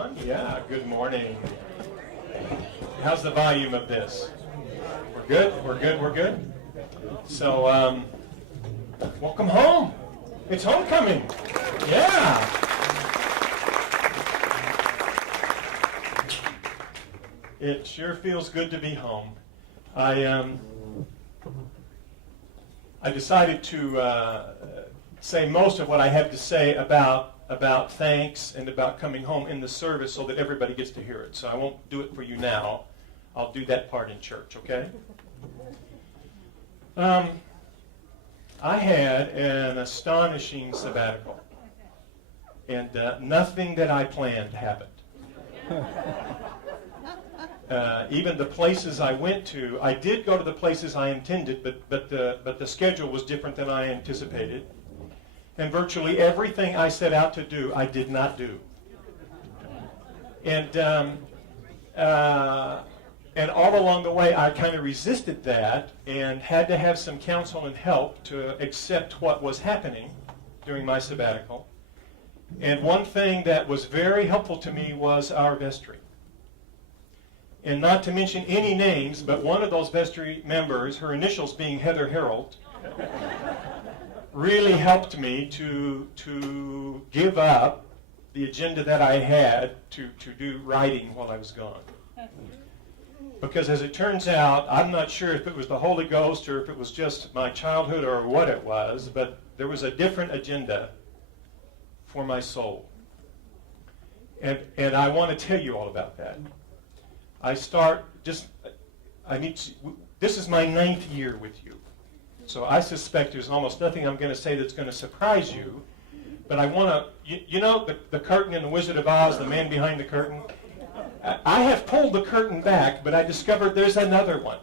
on? Yeah, good morning. How's the volume of this? We're good? We're good? We're good? So, welcome home. It's homecoming. Yeah. It sure feels good to be home. I decided to say most of what I have to say about thanks and about coming home in the service so that everybody gets to hear it. So I won't do it for you now. I'll do that part in church, okay? I had an astonishing sabbatical, and nothing that I planned happened. Even the places I went to, I did go to the places I intended, but the schedule was different than I anticipated. And virtually everything I set out to do, I did not do. And all along the way, I kind of resisted that and had to have some counsel and help to accept what was happening during my sabbatical. And one thing that was very helpful to me was our vestry. And not to mention any names, but one of those vestry members, her initials being Heather Harold, really helped me to give up the agenda that I had to do writing while I was gone. Because as it turns out, I'm not sure if it was the Holy Ghost or if it was just my childhood or what it was, but there was a different agenda for my soul. And I want to tell you all about that. This is my 9th year with you. So I suspect there's almost nothing I'm going to say that's going to surprise you. But I want to, you know, the curtain in The Wizard of Oz, the man behind the curtain? I have pulled the curtain back, but I discovered there's another one.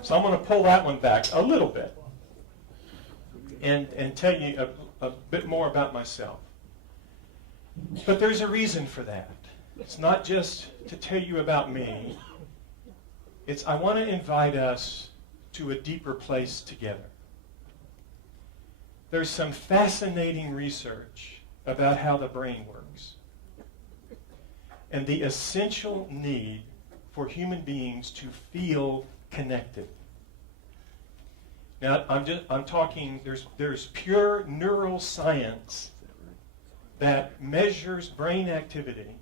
So I'm going to pull that one back a little bit and tell you a bit more about myself. But there's a reason for that. It's not just to tell you about me. I want to invite us to a deeper place together. There's some fascinating research about how the brain works and the essential need for human beings to feel connected. Now, I'm talking, there's pure neuroscience that measures brain activity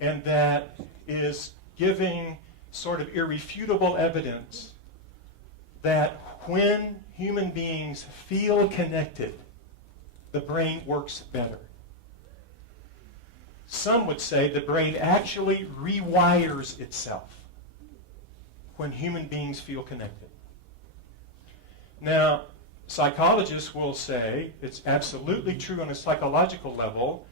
and that is giving sort of irrefutable evidence that when human beings feel connected, the brain works better. Some would say the brain actually rewires itself when human beings feel connected. Now, psychologists will say it's absolutely true on a psychological level.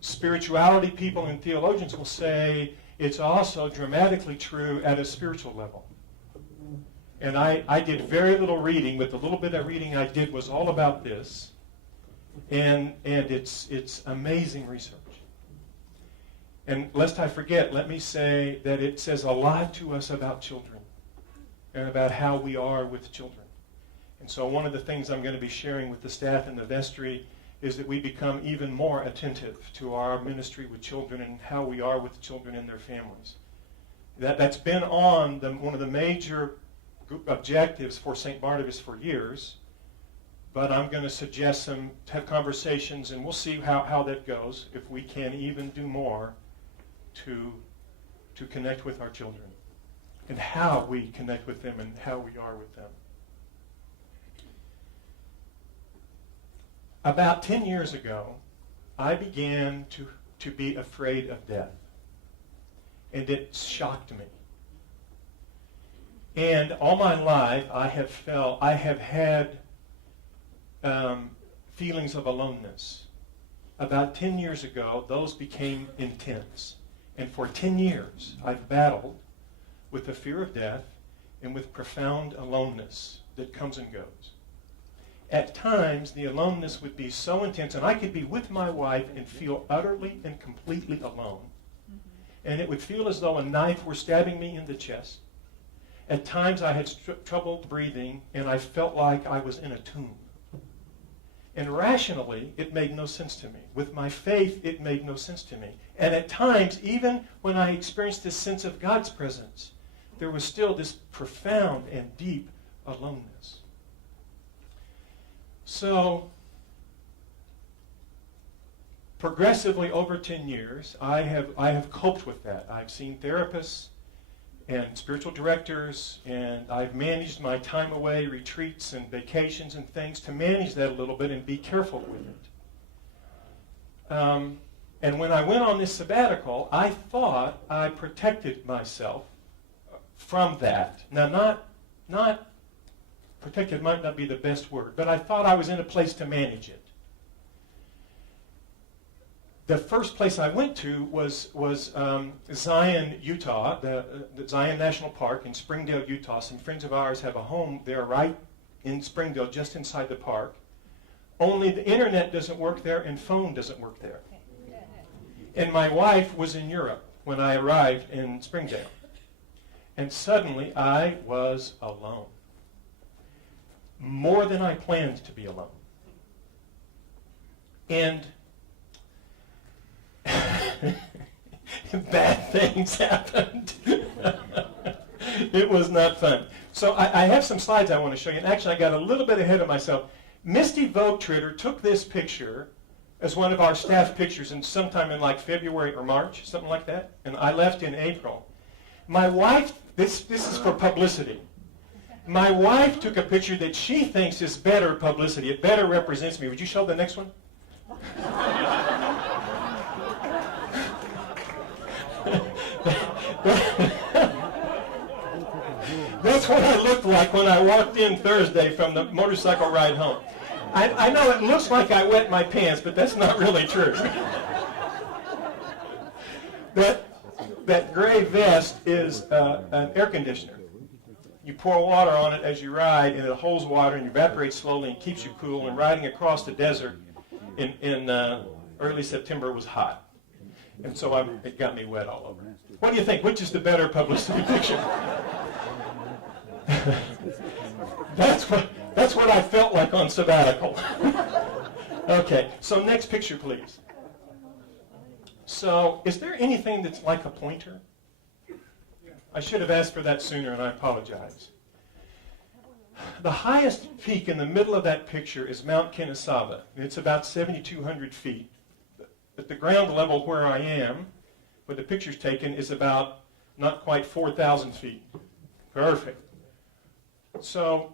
Spirituality people and theologians will say it's also dramatically true at a spiritual level. And I did very little reading, but the little bit of reading I did was all about this. And it's amazing research. And lest I forget, let me say that it says a lot to us about children and about how we are with children. And so one of the things I'm going to be sharing with the staff in the vestry is that we become even more attentive to our ministry with children and how we are with children and their families. That's been on one of the major objectives for St. Barnabas for years, but I'm going to suggest have conversations, and we'll see how that goes, if we can even do more to connect with our children and how we connect with them and how we are with them. About 10 years ago, I began to be afraid of death, and it shocked me. And all my life, I have had feelings of aloneness. About 10 years ago, those became intense. And for 10 years, I've battled with the fear of death and with profound aloneness that comes and goes. At times, the aloneness would be so intense, and I could be with my wife and feel utterly and completely alone. And it would feel as though a knife were stabbing me in the chest. At times, I had trouble breathing, and I felt like I was in a tomb. And rationally, it made no sense to me. With my faith, it made no sense to me. And at times, even when I experienced this sense of God's presence, there was still this profound and deep aloneness. So, progressively over 10 years, I have coped with that. I've seen therapists and spiritual directors, and I've managed my time away, retreats and vacations and things to manage that a little bit and be careful with it. And when I went on this sabbatical, I thought I protected myself from that. Now, not protected might not be the best word, but I thought I was in a place to manage it. The first place I went to was Zion, Utah, the Zion National Park in Springdale, Utah. Some friends of ours have a home there right in Springdale, just inside the park. Only the internet doesn't work there and phone doesn't work there. And my wife was in Europe when I arrived in Springdale. And suddenly I was alone. More than I planned to be alone. And bad things happened. It was not fun. So I have some slides I want to show you. And actually, I got a little bit ahead of myself. Misty Vogt-Tritter took this picture as one of our staff pictures sometime in like February or March, something like that. And I left in April. My wife, this is for publicity. My wife took a picture that she thinks is better publicity. It better represents me. Would you show the next one? That's what I looked like when I walked in Thursday from the motorcycle ride home. I know it looks like I wet my pants, but that's not really true. That gray vest is an air conditioner. You pour water on it as you ride, and it holds water and evaporates slowly and keeps you cool. And riding across the desert in early September was hot. And so it got me wet all over. What do you think? Which is the better publicity picture? That's what I felt like on sabbatical. Okay, so next picture, please. So, is there anything that's like a pointer? I should have asked for that sooner, and I apologize. The highest peak in the middle of that picture is Mount Kennesaw. It's about 7,200 feet. At the ground level where I am, where the picture's taken, is about not quite 4,000 feet. Perfect. So,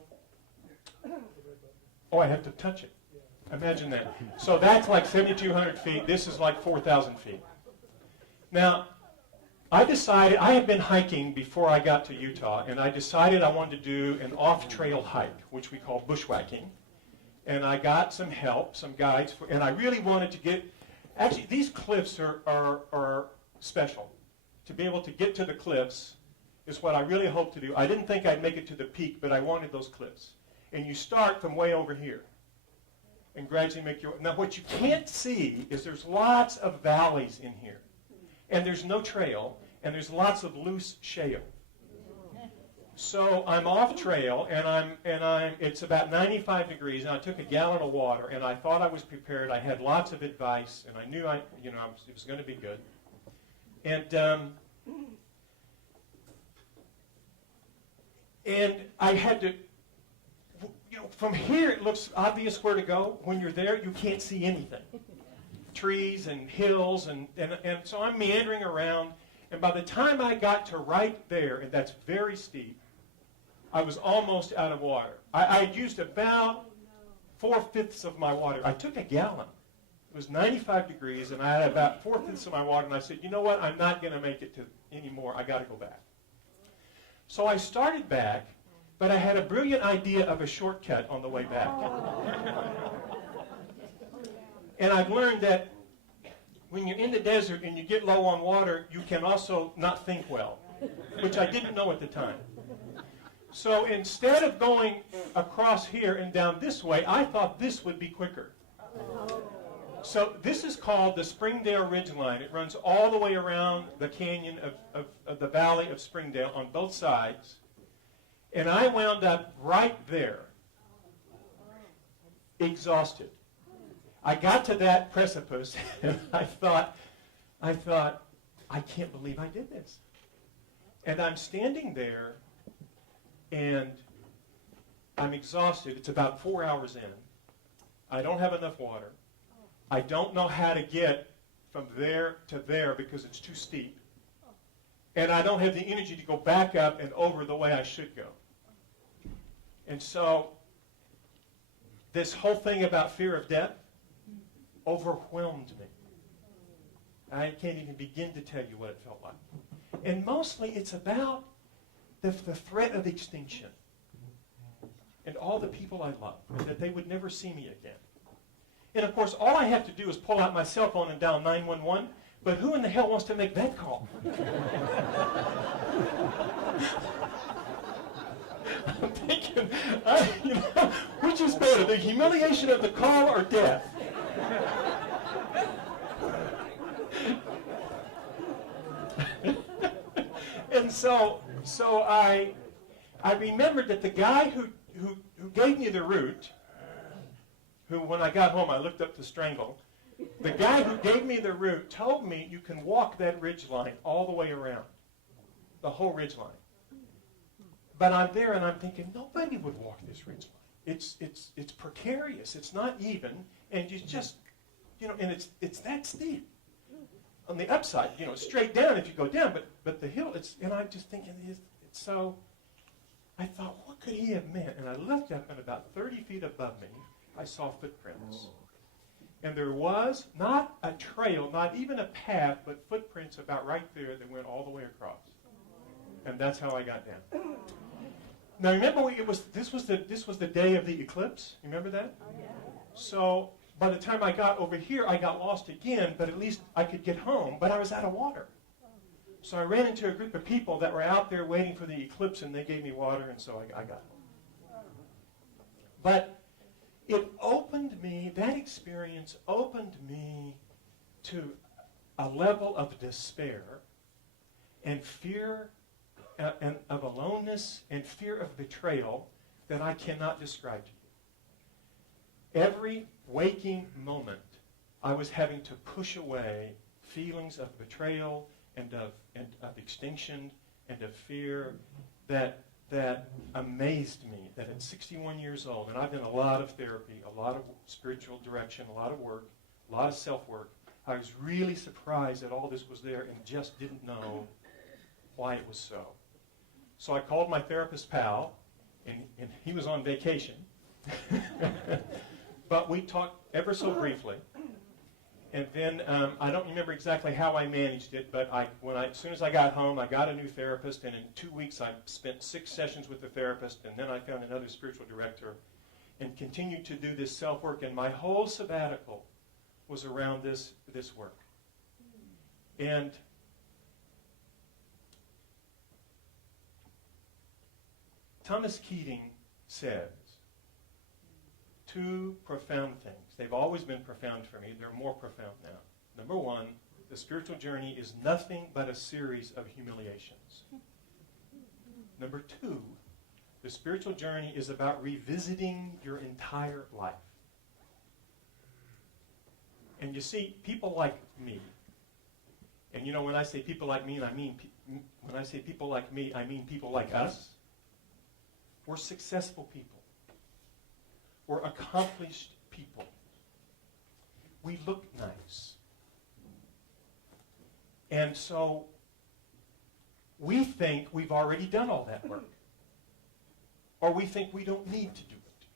I have to touch it. Imagine that. So that's like 7,200 feet. This is like 4,000 feet. Now, I decided, I had been hiking before I got to Utah, and I decided I wanted to do an off-trail hike, which we call bushwhacking. And I got some help, some guides, and I really wanted to get, actually these cliffs are special. To be able to get to the cliffs is what I really hoped to do. I didn't think I'd make it to the peak, but I wanted those cliffs. And you start from way over here and gradually make your way. Now what you can't see is there's lots of valleys in here. And there's no trail, and there's lots of loose shale. So I'm off trail, and it's about 95 degrees, and I took a gallon of water, and I thought I was prepared. I had lots of advice, and I knew it was going to be good. And I had to, from here it looks obvious where to go. When you're there, you can't see anything. Trees and hills, and so I'm meandering around, and by the time I got to right there, and that's very steep, I was almost out of water. I used about 4/5 of my water. I took a gallon. It was 95 degrees, and I had about 4/5 of my water, and I said, you know what, I'm not going to make it anymore. I got to go back. So I started back, but I had a brilliant idea of a shortcut on the way back. And I've learned that when you're in the desert and you get low on water, you can also not think well, which I didn't know at the time. So instead of going across here and down this way, I thought this would be quicker. So this is called the Springdale Ridgeline. It runs all the way around the canyon of the valley of Springdale on both sides. And I wound up right there, exhausted. I got to that precipice, and I thought, I can't believe I did this. And I'm standing there, and I'm exhausted. It's about 4 hours in. I don't have enough water. I don't know how to get from there to there because it's too steep. And I don't have the energy to go back up and over the way I should go. And so this whole thing about fear of death overwhelmed me. I can't even begin to tell you what it felt like. And mostly it's about the threat of extinction and all the people I love, and that they would never see me again. And of course, all I have to do is pull out my cell phone and dial 911, but who in the hell wants to make that call? I'm thinking, which is better, the humiliation of the call or death? And so I remembered that the guy who gave me the route, who when I got home I looked up to strangle, the guy who gave me the route told me you can walk that ridge line all the way around, the whole ridge line. But I'm there and I'm thinking, nobody would walk this ridge line. It's precarious. It's not even, and you just, and it's that steep. On the upside, it's straight down if you go down, but the hill, and I'm just thinking, it's so. I thought, what could he have meant? And I looked up, and about 30 feet above me, I saw footprints. And there was not a trail, not even a path, but footprints about right there that went all the way across. And that's how I got down. Now remember, this was the day of the eclipse. You remember that? Oh, yeah. So by the time I got over here, I got lost again, but at least I could get home. But I was out of water. So I ran into a group of people that were out there waiting for the eclipse, and they gave me water, and so I got home. But it opened me, that experience opened me to a level of despair and fear and of aloneness and fear of betrayal that I cannot describe to you. Every waking moment, I was having to push away feelings of betrayal and of extinction and of fear that amazed me, that at 61 years old, and I've done a lot of therapy, a lot of spiritual direction, a lot of work, a lot of self-work, I was really surprised that all this was there and just didn't know why it was so. So I called my therapist pal, and he was on vacation. But we talked ever so briefly. And then I don't remember exactly how I managed it, but as soon as I got home, I got a new therapist, and in 2 weeks I spent 6 sessions with the therapist, and then I found another spiritual director and continued to do this self-work, and my whole sabbatical was around this work. And Thomas Keating says 2 profound things. They've always been profound for me. They're more profound now. Number 1, the spiritual journey is nothing but a series of humiliations. Number 2, the spiritual journey is about revisiting your entire life. And you see, people like me, and when I say people like me, I mean people like us. We're successful people. We're accomplished people. We look nice. And so we think we've already done all that work. Or we think we don't need to do it.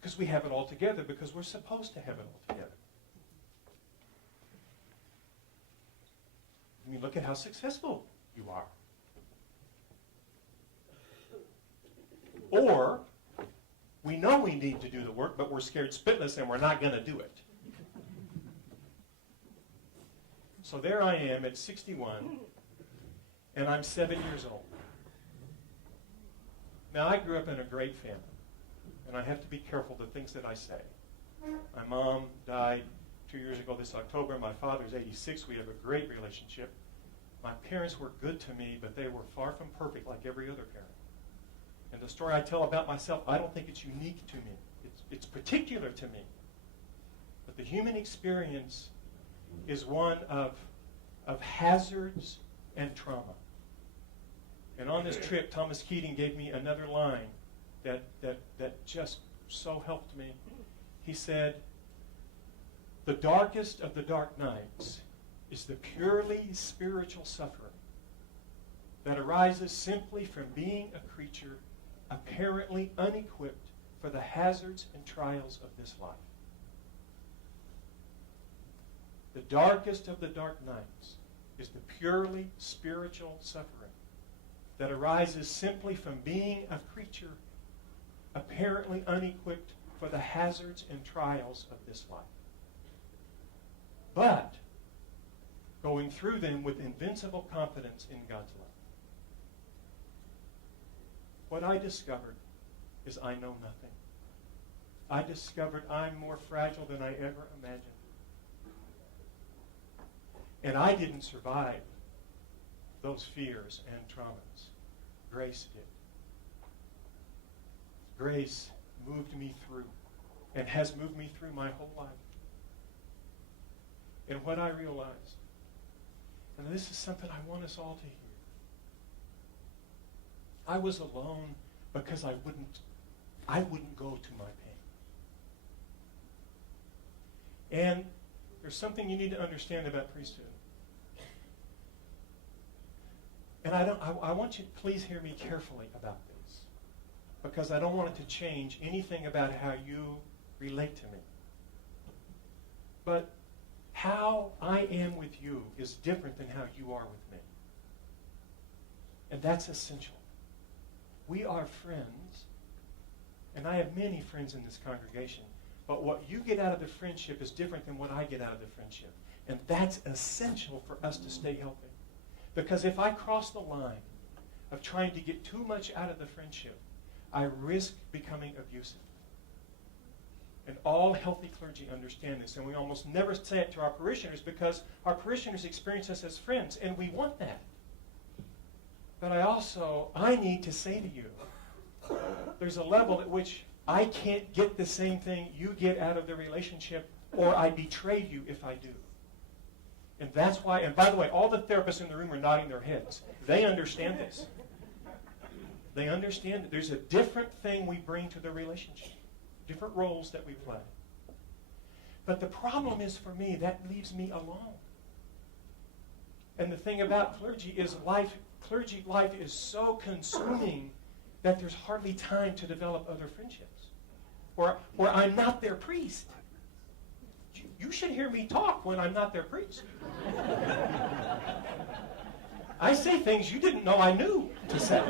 Because we have it all together, because we're supposed to have it all together. I mean, look at how successful you are. Or we know we need to do the work, but we're scared spitless and we're not going to do it. So there I am at 61, and I'm 7 years old. Now, I grew up in a great family, and I have to be careful the things that I say. My mom died 2 years ago this October. My father's 86. We have a great relationship. My parents were good to me, but they were far from perfect like every other parent. And the story I tell about myself, I don't think it's unique to me. It's particular to me. But the human experience is one of hazards and trauma. And on this trip, Thomas Keating gave me another line that just so helped me. He said, "The darkest of the dark nights is the purely spiritual suffering that arises simply from being a creature apparently unequipped for the hazards and trials of this life." The darkest of the dark nights is the purely spiritual suffering that arises simply from being a creature apparently unequipped for the hazards and trials of this life, but going through them with invincible confidence in God's love. What I discovered is I know nothing. I discovered I'm more fragile than I ever imagined. And I didn't survive those fears and traumas. Grace did. Grace moved me through and has moved me through my whole life. And what I realized, and this is something I want us all to hear, I was alone because I wouldn't go to my pain. And there's something you need to understand about priesthood. And I want you to please hear me carefully about this, because I don't want it to change anything about how you relate to me. But how I am with you is different than how you are with me. And that's essential. We are friends, and I have many friends in this congregation, but what you get out of the friendship is different than what I get out of the friendship. And that's essential for us to stay healthy. Because if I cross the line of trying to get too much out of the friendship, I risk becoming abusive. And all healthy clergy understand this, and we almost never say it to our parishioners because our parishioners experience us as friends, and we want that. But I need to say to you, there's a level at which I can't get the same thing you get out of the relationship, or I betray you if I do. And that's why, and by the way, all the therapists in the room are nodding their heads. They understand this. They understand that there's a different thing we bring to the relationship, different roles that we play. But the problem is, for me, that leaves me alone. And the thing about clergy is clergy life is so consuming that there's hardly time to develop other friendships. Or I'm not their priest. You should hear me talk when I'm not their priest. I say things you didn't know I knew to say.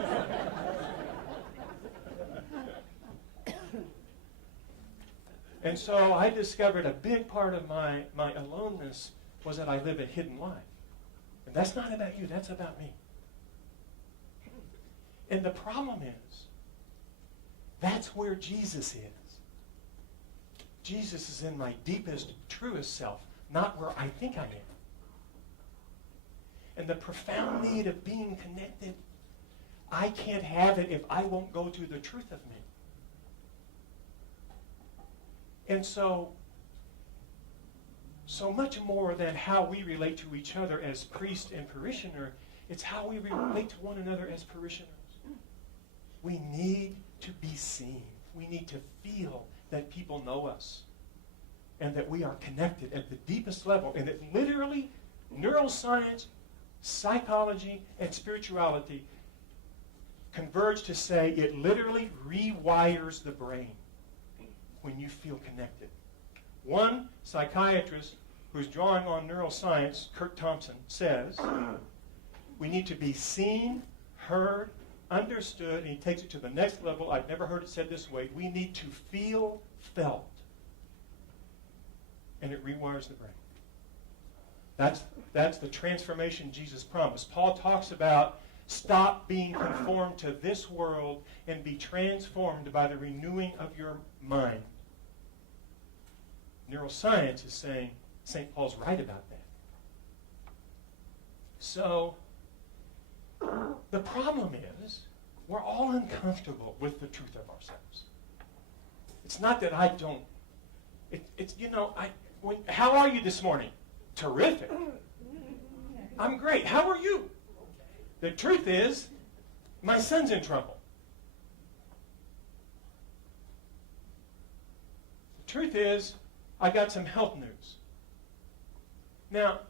And so I discovered a big part of my aloneness was that I live a hidden life. And that's not about you, that's about me. And the problem is, that's where Jesus is. Jesus is in my deepest, truest self, not where I think I am. And the profound need of being connected, I can't have it if I won't go to the truth of me. And so much more than how we relate to each other as priest and parishioner, it's how we relate to one another as parishioners. We need to be seen. We need to feel that people know us and that we are connected at the deepest level, and that literally neuroscience, psychology, and spirituality converge to say it literally rewires the brain when you feel connected. One psychiatrist who's drawing on neuroscience, Kurt Thompson, says we need to be seen, heard, understood, and he takes it to the next level. I've never heard it said this way. We need to feel felt. And it rewires the brain. That's the transformation Jesus promised. Paul talks about stop being conformed to this world and be transformed by the renewing of your mind. Neuroscience is saying St. Paul's right about that. So the problem is we're all uncomfortable with the truth of ourselves. It's not that I don't. How are you this morning? Terrific. I'm great. How are you? The truth is, my son's in trouble. The truth is, I got some health news. Now,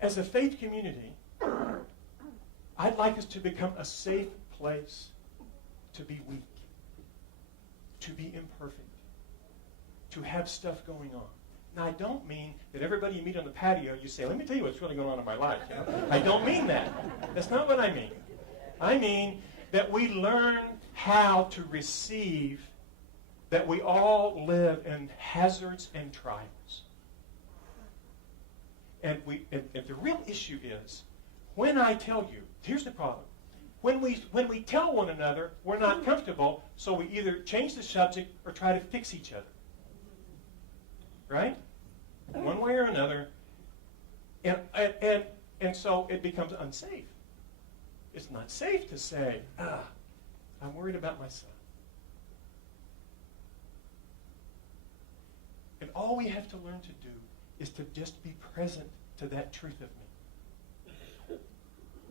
as a faith community, I'd like us to become a safe place to be weak, to be imperfect, to have stuff going on. Now, I don't mean that everybody you meet on the patio, you say, let me tell you what's really going on in my life. You know? I don't mean that. That's not what I mean. I mean that we learn how to receive that we all live in hazards and trials. And the real issue is, when I tell you, here's the problem. When we tell one another we're not comfortable, so we either change the subject or try to fix each other. Right? One way or another. And so it becomes unsafe. It's not safe to say, I'm worried about my son. And all we have to learn to do is to just be present to that truth of me.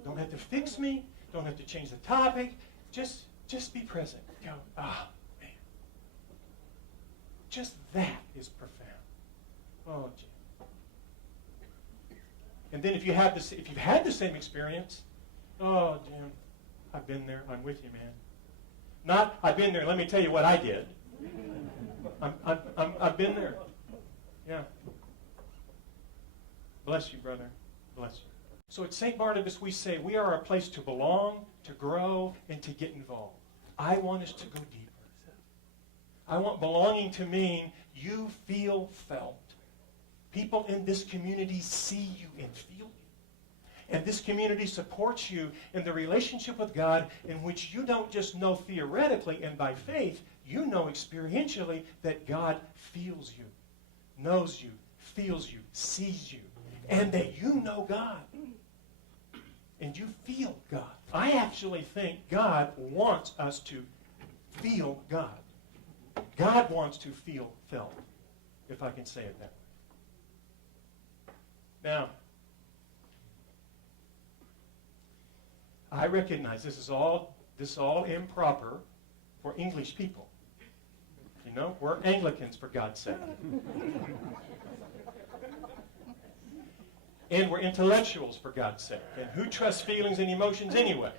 Don't have to fix me. Don't have to change the topic. Just be present. Go, man. Just that is profound. Oh, gee. And then if you've had the same experience, oh, Jim, I've been there. I'm with you, man. Not, I've been there. Let me tell you what I did. I've been there. Yeah. Bless you, brother. Bless you. So at St. Barnabas, we say we are a place to belong, to grow, and to get involved. I want us to go deeper. I want belonging to mean you feel felt. People in this community see you and feel you. And this community supports you in the relationship with God, in which you don't just know theoretically and by faith, you know experientially that God feels you, knows you, feels you, sees you, and that you know God. And you feel God. I actually think God wants us to feel God. God wants to feel felt, if I can say it that way. Now, I recognize this is all improper for English people. You know, we're Anglicans, for God's sake. And we're intellectuals, for God's sake. And who trusts feelings and emotions anyway?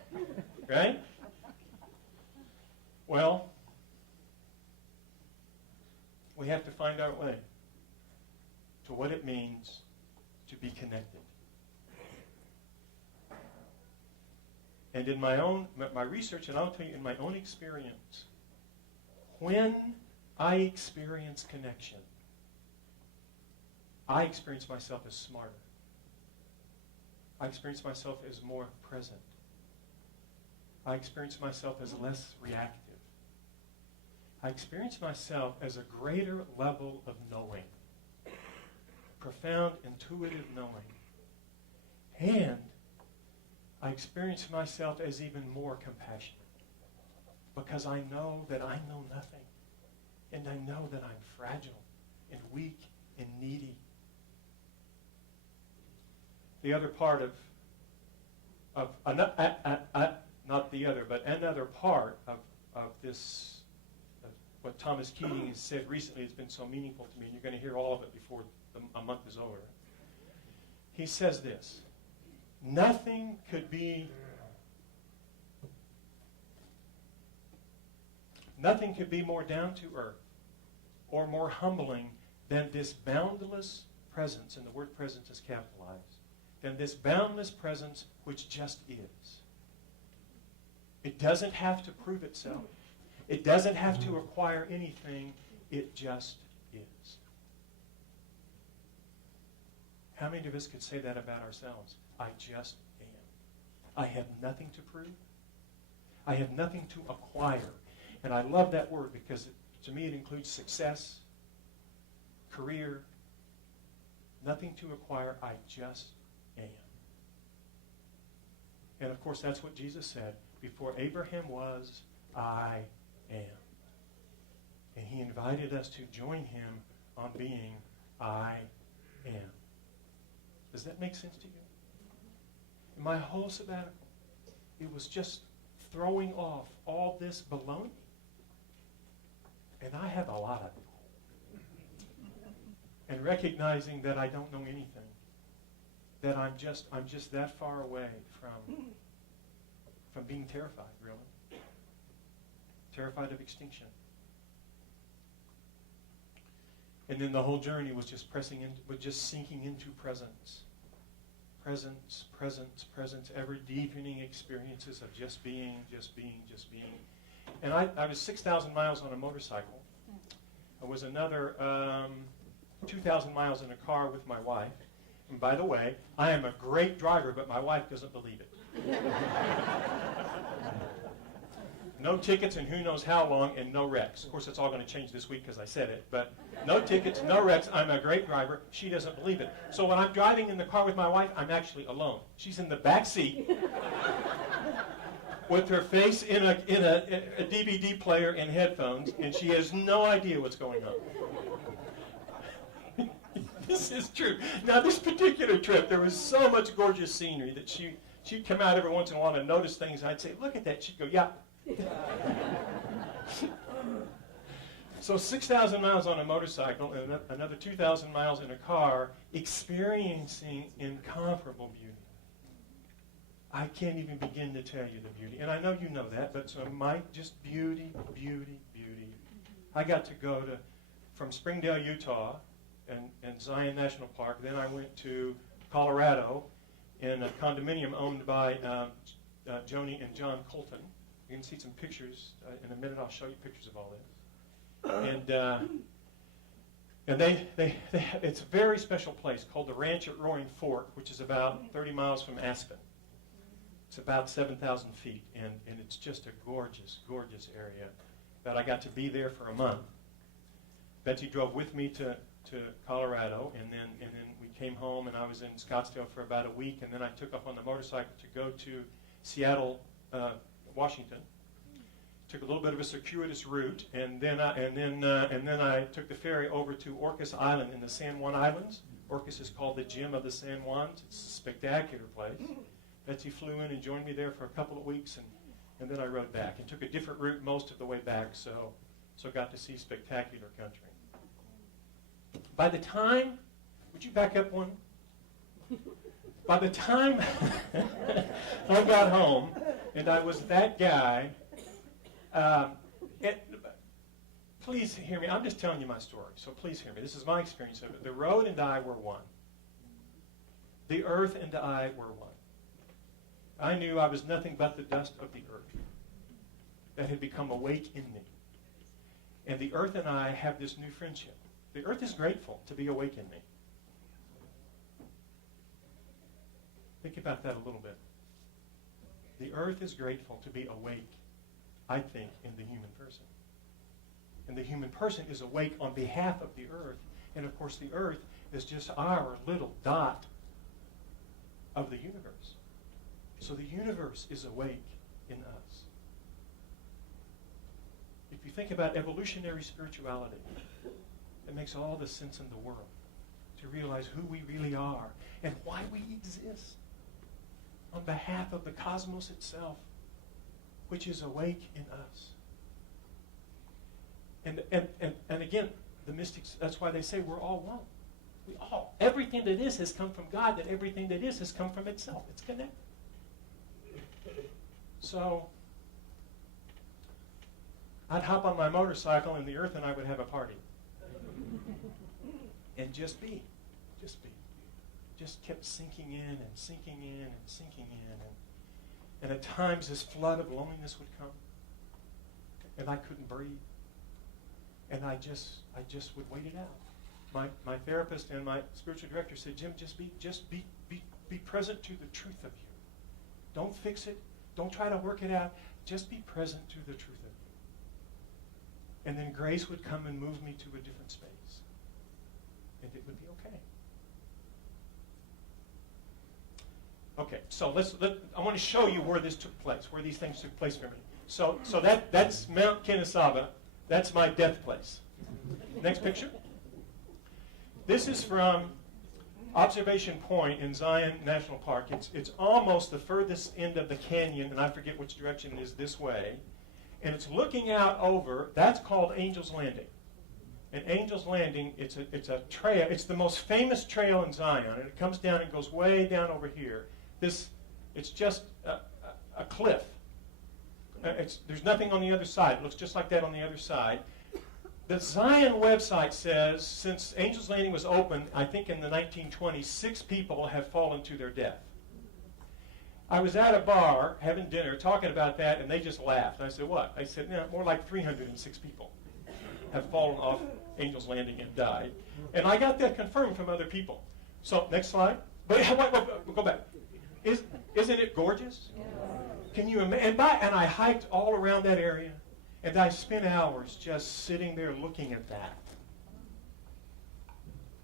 Right? Well, we have to find our way to what it means to be connected. And in my research, and I'll tell you, in my own experience, when I experience connection, I experience myself as smarter. I experience myself as more present. I experience myself as less reactive. I experience myself as a greater level of knowing. Profound, intuitive knowing. And I experience myself as even more compassionate. Because I know that I know nothing. And I know that I'm fragile and weak and needy. The other part another part of this, what Thomas Keating has said recently has been so meaningful to me, and you're going to hear all of it before a month is over. He says this: nothing could be more down to earth or more humbling than this boundless presence, and the word presence is capitalized, than this boundless presence which just is. It doesn't have to prove itself. It doesn't have to acquire anything. It just is. How many of us could say that about ourselves? I just am. I have nothing to prove. I have nothing to acquire. And I love that word because to me it includes success, career, nothing to acquire. I just am. And of course that's what Jesus said. Before Abraham was, I am. And he invited us to join him on being I am. Does that make sense to you? In my whole sabbatical, it was just throwing off all this baloney. And I have a lot of it. And recognizing that I don't know anything. That I'm just that far away from being terrified, really. Terrified of extinction. And then the whole journey was just sinking into presence. Presence, presence, presence, ever deepening experiences of just being, just being, just being. And I was 6,000 miles on a motorcycle. I was another 2,000 miles in a car with my wife. And by the way, I am a great driver, but my wife doesn't believe it. No tickets and who knows how long, and no wrecks. Of course, it's all going to change this week because I said it. But no tickets, no wrecks. I'm a great driver. She doesn't believe it. So when I'm driving in the car with my wife, I'm actually alone. She's in the back seat with her face in a DVD player and headphones, and she has no idea what's going on. This is true. Now, this particular trip, there was so much gorgeous scenery that she'd come out every once in a while and notice things, and I'd say, look at that. She'd go, yeah. So 6,000 miles on a motorcycle and another 2,000 miles in a car, experiencing incomparable beauty. I can't even begin to tell you the beauty. And I know you know that, but so just beauty, beauty, beauty. I got to go from Springdale, Utah, and Zion National Park. Then I went to Colorado in a condominium owned by Joni and John Colton. You can see some pictures. In a minute, I'll show you pictures of all this. And it's a very special place called the Ranch at Roaring Fork, which is about 30 miles from Aspen. It's about 7,000 feet, and it's just a gorgeous, gorgeous area that I got to be there for a month. Betsy drove with me to Colorado, and then we came home, and I was in Scottsdale for about a week, and then I took up on the motorcycle to go to Seattle, Washington. Took a little bit of a circuitous route, and then I took the ferry over to Orcas Island in the San Juan Islands. Orcas is called the Gem of the San Juans. It's a spectacular place. Betsy flew in and joined me there for a couple of weeks, and then I rode back and took a different route most of the way back, so got to see spectacular country. By the time, would you back up one? By the time I got home, and I was that guy, please hear me. I'm just telling you my story, so please hear me. This is my experience of it. The road and I were one. The earth and I were one. I knew I was nothing but the dust of the earth that had become awake in me. And the earth and I have this new friendship. The earth is grateful to be awake in me. Think about that a little bit. The earth is grateful to be awake, I think, in the human person. And the human person is awake on behalf of the earth. And of course, the earth is just our little dot of the universe. So the universe is awake in us. If you think about evolutionary spirituality, it makes all the sense in the world to realize who we really are and why we exist on behalf of the cosmos itself, which is awake in us. And again, the mystics, that's why they say we're all one. Everything that is has come from God, and everything that is has come from itself. It's connected. So, I'd hop on my motorcycle and the earth and I would have a party. And just be. Just kept sinking in and sinking in and sinking in. And at times this flood of loneliness would come. And I couldn't breathe. And I just would wait it out. My therapist and my spiritual director said, Jim, just be present to the truth of you. Don't fix it. Don't try to work it out. Just be present to the truth of you. And then grace would come and move me to a different space. And it would be okay. Okay, so I want to show you where this took place, where these things took place for me. So that's Mount Kenesaba. That's my death place. Next picture. This is from Observation Point in Zion National Park. It's almost the furthest end of the canyon, and I forget which direction it is this way. And it's looking out over, that's called Angel's Landing. And Angel's Landing, it's a trail. It's the most famous trail in Zion, and it comes down and goes way down over here. It's just a cliff. There's nothing on the other side. It looks just like that on the other side. The Zion website says since Angel's Landing was open, I think in the 1920s, 6 people have fallen to their death. I was at a bar having dinner talking about that, and they just laughed. And I said, what? I said, no, more like 306 people have fallen off Angel's Landing and died. And I got that confirmed from other people. So, next slide. But wait, go back. Isn't it gorgeous? Can you imagine? And I hiked all around that area, and I spent hours just sitting there looking at that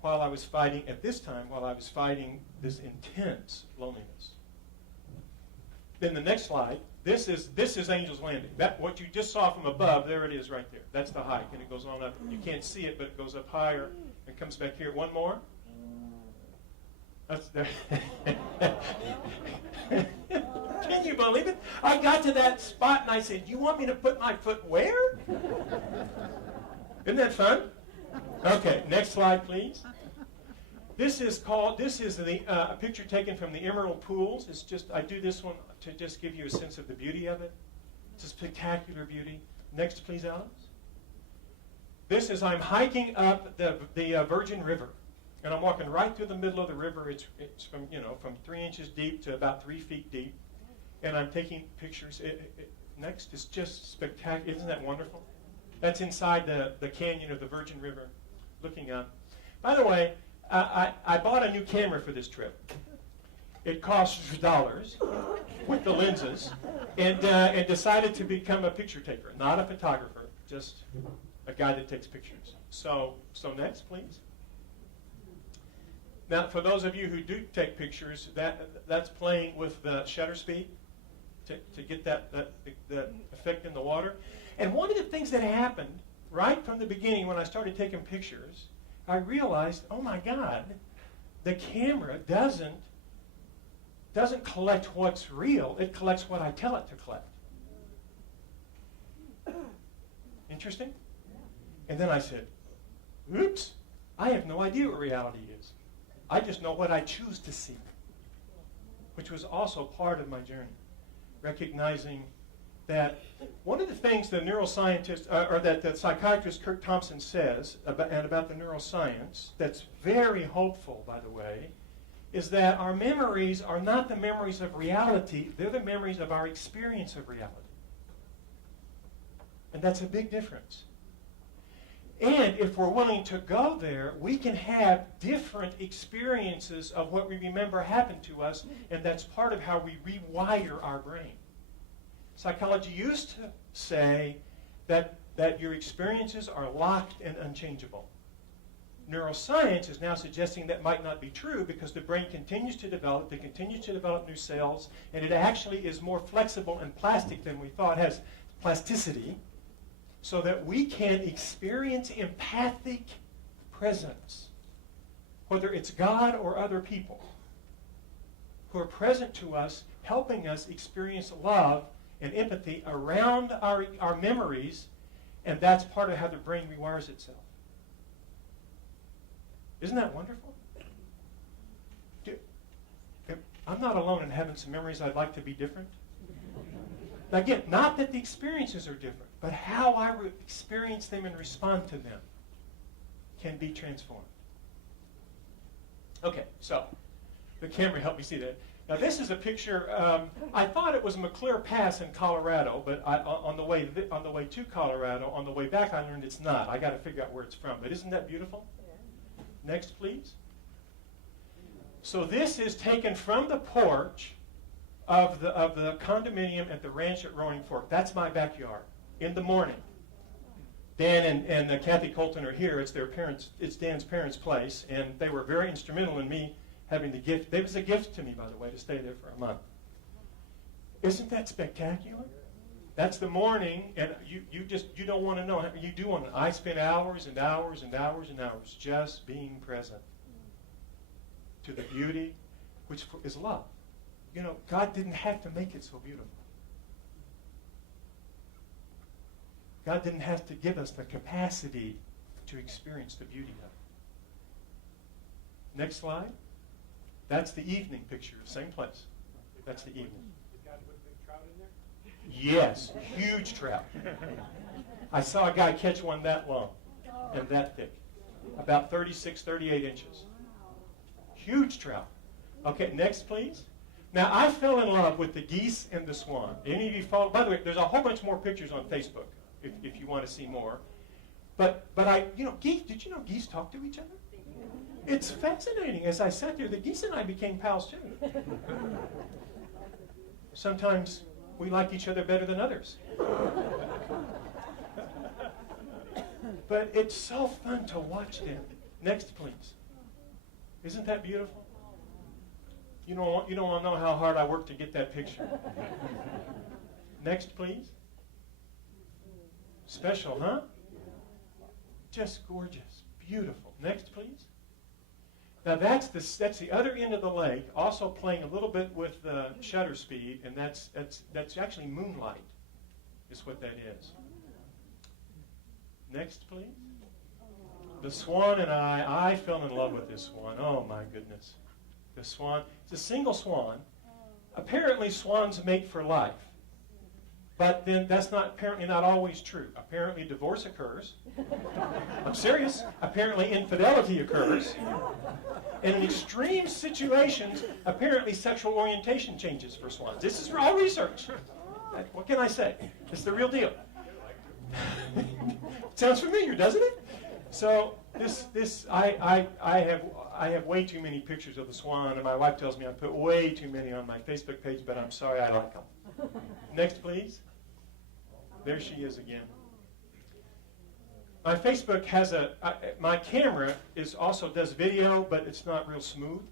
while I was fighting this intense loneliness. Then the next slide, this is Angel's Landing. What you just saw from above, there it is right there. That's the hike, and it goes on up. You can't see it, but it goes up higher and comes back here. One more. That's there. Can you believe it? I got to that spot and I said, you want me to put my foot where? Isn't that fun? Okay, next slide, please. This is a picture taken from the Emerald Pools. I do this one to just give you a sense of the beauty of it. It's a spectacular beauty. Next, please, Alex. I'm hiking up the Virgin River. And I'm walking right through the middle of the river. It's from 3 inches deep to about 3 feet deep. And I'm taking pictures. Next is just spectacular. Isn't that wonderful? That's inside the canyon of the Virgin River, looking up. By the way, I bought a new camera for this trip. It costs dollars with the lenses, and decided to become a picture taker, not a photographer, just a guy that takes pictures. So next, please. Now, for those of you who do take pictures, that's playing with the shutter speed to get that effect in the water. And one of the things that happened right from the beginning when I started taking pictures, I realized, oh my God, the camera doesn't collect what's real. It collects what I tell it to collect. Interesting? And then I said, oops, I have no idea what reality is. I just know what I choose to see, which was also part of my journey, recognizing that one of the things the neuroscientist, or that the psychiatrist Kurt Thompson says about the neuroscience, that's very hopeful, by the way, is that our memories are not the memories of reality, they're the memories of our experience of reality. And that's a big difference. And if we're willing to go there, we can have different experiences of what we remember happened to us, and that's part of how we rewire our brain. Psychology used to say that your experiences are locked and unchangeable. Neuroscience is now suggesting that might not be true because the brain continues to develop, it continues to develop new cells, and it actually is more flexible and plastic than we thought, has plasticity, so that we can experience empathic presence, whether it's God or other people, who are present to us, helping us experience love and empathy around our memories, and that's part of how the brain rewires itself. Isn't that wonderful? I'm not alone in having some memories I'd like to be different. Now again, not that the experiences are different, but how I experience them and respond to them can be transformed. Okay, so the camera helped me see that. Now this is a picture. I thought it was McClure Pass in Colorado, but on the way to Colorado, on the way back, I learned it's not. I got to figure out where it's from. But isn't that beautiful? Yeah. Next, please. So this is taken from the porch of the condominium at the ranch at Roaring Fork. That's my backyard. In the morning, Dan and Kathy Colton are here. It's their parents. It's Dan's parents' place, and they were very instrumental in me having the gift. It was a gift to me, by the way, to stay there for a month. Isn't that spectacular? That's the morning, and you don't want to know. You do want to. I spend hours and hours and hours and hours just being present to the beauty, which is love. You know, God didn't have to make it so beautiful. God didn't have to give us the capacity to experience the beauty of it. Next slide. That's the evening picture, same place. That's the evening. Did God put a big trout in there? Yes, huge trout. I saw a guy catch one that long and that thick, about 36, 38 inches. Huge trout. Okay, next please. Now, I fell in love with the geese and the swan. Any of you follow? By the way, there's a whole bunch more pictures on Facebook if you want to see more. But geese, did you know geese talk to each other? It's fascinating. As I sat there, the geese and I became pals too. Sometimes we like each other better than others. But it's so fun to watch them. Next, please. Isn't that beautiful? You don't want to know how hard I worked to get that picture. Next, please. Special, huh? Just gorgeous, beautiful. Next, please. Now that's the other end of the lake, also playing a little bit with shutter speed, and that's actually moonlight, is what that is. Next, please. The swan and I fell in love with this swan. Oh my goodness. The swan, it's a single swan. Apparently swans mate for life. But then that's apparently not always true. Apparently divorce occurs. I'm serious. Apparently infidelity occurs. And in extreme situations, apparently sexual orientation changes for swans. This is all research. What can I say? It's the real deal. Sounds familiar, doesn't it? So I have way too many pictures of the swan, and my wife tells me I put way too many on my Facebook page, but I'm sorry, I like them. Next, please. There she is again. My Facebook has my camera also does video, but it's not real smooth.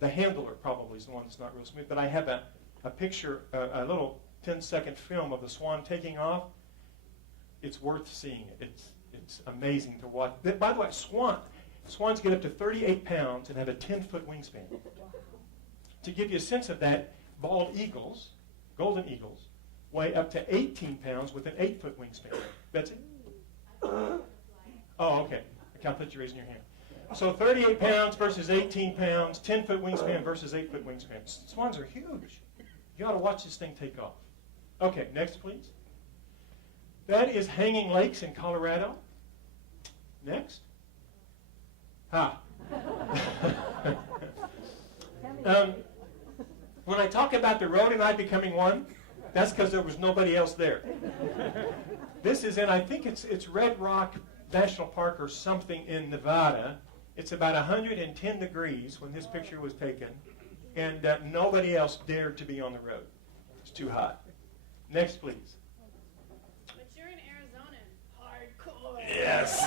The handler probably is the one that's not real smooth, but I have a picture, a little 10-second film of the swan taking off. It's worth seeing it. It's amazing to watch. By the way, swans get up to 38 pounds and have a 10-foot wingspan. To give you a sense of that, bald eagles, golden eagles, weigh up to 18 pounds with an 8-foot wingspan. Betsy? Oh, okay. I thought you were raising your hand. So 38 pounds versus 18 pounds, 10-foot wingspan versus 8-foot wingspan. Swans are huge. You ought to watch this thing take off. Okay, next, please. That is Hanging Lakes in Colorado. Next. When I talk about the road and I becoming one, that's because there was nobody else there. This is in, I think it's Red Rock National Park or something in Nevada. It's about 110 degrees when this picture was taken, and nobody else dared to be on the road. It's too hot. Next, please. But you're in Arizona. Hardcore. Yes.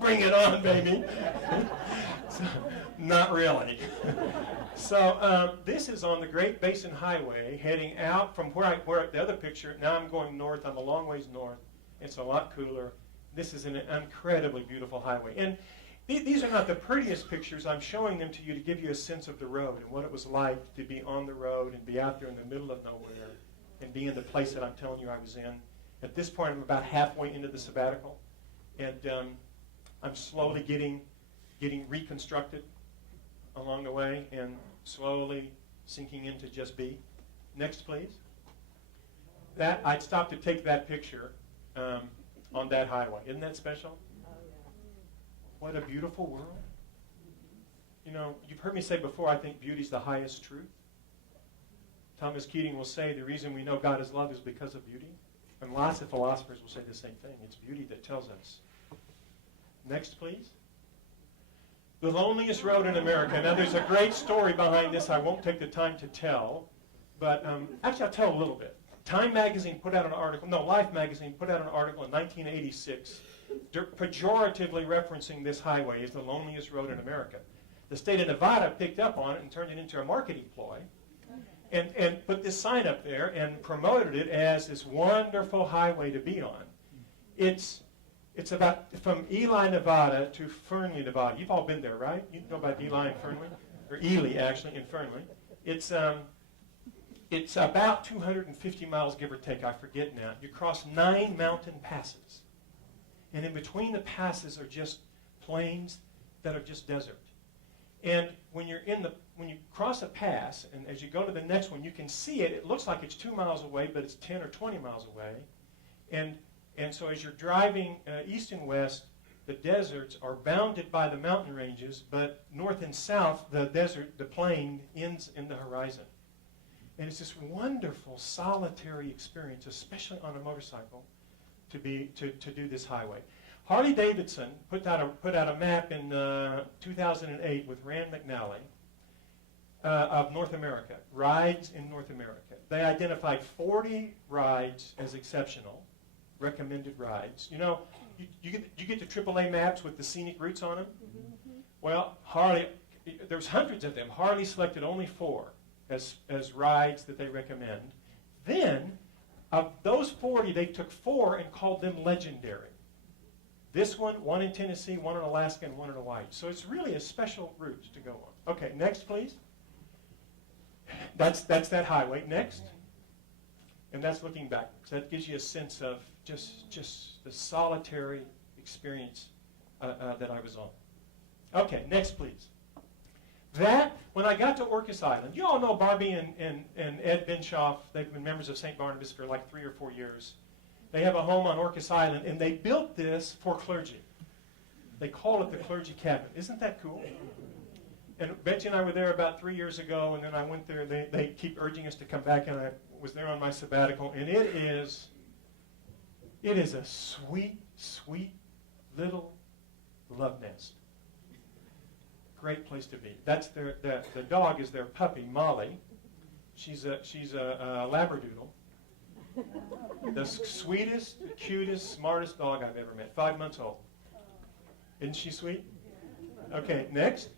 Bring it on, baby. Not really. So this is on the Great Basin Highway, heading out from where the other picture. Now I'm going north. I'm a long ways north. It's a lot cooler. This is an incredibly beautiful highway. And these are not the prettiest pictures. I'm showing them to you to give you a sense of the road and what it was like to be on the road and be out there in the middle of nowhere and be in the place that I'm telling you I was in. At this point, I'm about halfway into the sabbatical, and I'm slowly getting reconstructed along the way and slowly sinking into just be. Next, please. I'd stop to take that picture on that highway. Isn't that special? What a beautiful world. You know, you've heard me say before, I think beauty's the highest truth. Thomas Keating will say the reason we know God is love is because of beauty. And lots of philosophers will say the same thing. It's beauty that tells us. Next, please. The loneliest road in America. Now, there's a great story behind this I won't take the time to tell, but actually I'll tell a little bit. Time magazine put out an article, Life magazine put out an article in 1986 pejoratively referencing this highway as the loneliest road in America. The state of Nevada picked up on it and turned it into a marketing ploy. and put this sign up there and promoted it as this wonderful highway to be on. It's about from Ely, Nevada to Fernley, Nevada. You've all been there, right? You know about Ely and Fernley? Or Ely, actually, in Fernley. It's about 250 miles, give or take. I forget now. You cross 9 mountain passes. And in between the passes are just plains that are just desert. And when you cross a pass, and as you go to the next one, you can see it. It looks like it's 2 miles away, but it's 10 or 20 miles away. And so as you're driving east and west, the deserts are bounded by the mountain ranges, but north and south, the plain ends in the horizon. And it's this wonderful solitary experience, especially on a motorcycle, to do this highway. Harley-Davidson put out a map in 2008 with Rand McNally of North America, rides in North America. They identified 40 rides as exceptional, recommended rides. You know, you get the AAA maps with the scenic routes on them? Mm-hmm. Well, Harley, there's hundreds of them. Harley selected only 4 as rides that they recommend. Then, of those 40, they took 4 and called them legendary. This one in Tennessee, one in Alaska, and one in Hawaii. So it's really a special route to go on. Okay, next, please. That's that highway. Next. And that's looking backwards. That gives you a sense of just the solitary experience that I was on. Okay, next, please. When I got to Orcas Island, you all know Barbie and Ed Benshoff. They've been members of St. Barnabas for like 3 or 4 years. They have a home on Orcas Island, and they built this for clergy. They call it the clergy cabin. Isn't that cool? And Betsy and I were there about 3 years ago, and then I went there. They keep urging us to come back, and I was there on my sabbatical, and it is a sweet, sweet little love nest. Great place to be. That's the dog is their puppy, Molly. She's a Labradoodle. The sweetest, cutest, smartest dog I've ever met. 5 months old. Isn't she sweet? Okay, next.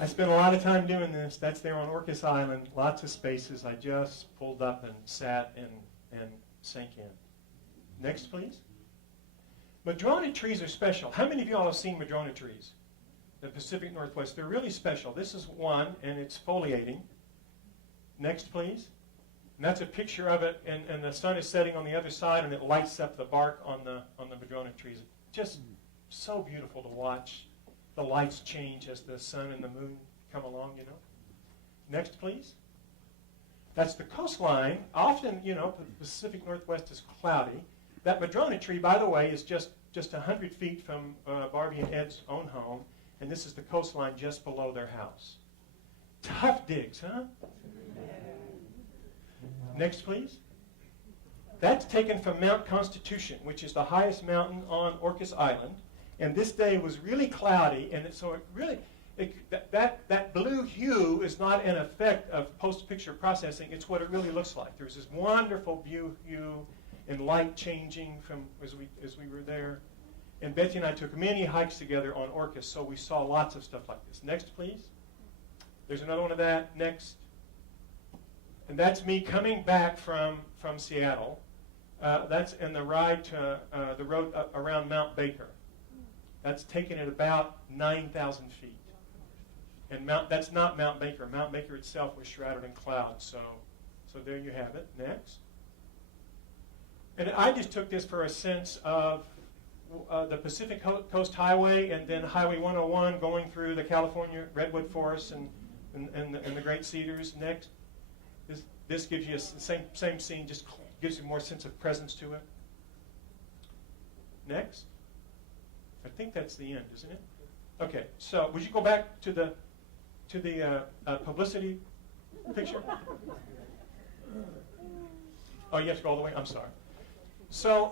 I spent a lot of time doing this. That's there on Orcas Island. Lots of spaces. I just pulled up and sat and sank in. Next, please. Madrona trees are special. How many of you all have seen Madrona trees? The Pacific Northwest. They're really special. This is one, and it's foliating. Next, please. And that's a picture of it, and the sun is setting on the other side, and it lights up the bark on the Madrona trees. Just so beautiful to watch the lights change as the sun and the moon come along, you know. Next, please. That's the coastline. Often, you know, the Pacific Northwest is cloudy. That Madrona tree, by the way, is just 100 feet from Barbie and Ed's own home, and this is the coastline just below their house. Tough digs, huh? Next, please. That's taken from Mount Constitution, which is the highest mountain on Orcas Island. And this day was really cloudy, and that blue hue is not an effect of post-picture processing. It's what it really looks like. There's this wonderful blue hue and light changing from as we were there. And Betsy and I took many hikes together on Orcas, so we saw lots of stuff like this. Next, please. There's another one of that. Next. And that's me coming back from Seattle. That's in the ride to the road around Mount Baker. That's taken at about 9,000 feet. And that's not Mount Baker. Mount Baker itself was shrouded in clouds. So there you have it. Next. And I just took this for a sense of the Pacific Coast Highway and then Highway 101 going through the California redwood forests and the Great Cedars. Next. This gives you the same scene, just gives you more sense of presence to it. Next. I think that's the end, isn't it? Okay, so would you go back to the publicity picture? Oh, you have to go all the way? I'm sorry. So,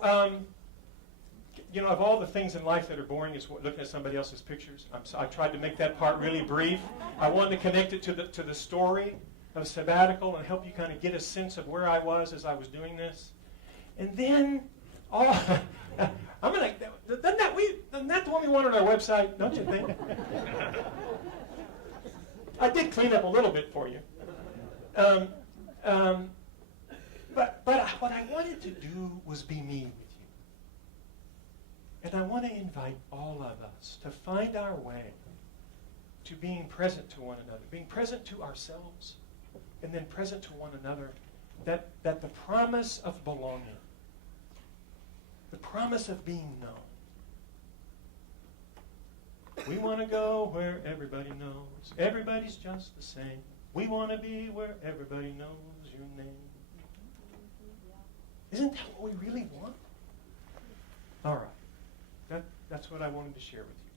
you know, of all the things in life that are boring is looking at somebody else's pictures. I tried to make that part really brief. I wanted to connect it to the story of Sabbatical and help you kind of get a sense of where I was as I was doing this. And then, isn't that the one we want on our website, don't you think? I did clean up a little bit for you. But what I wanted to do was be me with you. And I want to invite all of us to find our way to being present to one another, being present to ourselves, and then present to one another, that the promise of belonging, the promise of being known. We want to go where everybody knows. Everybody's just the same. We want to be where everybody knows your name. Isn't that what we really want? All right. That's what I wanted to share with you.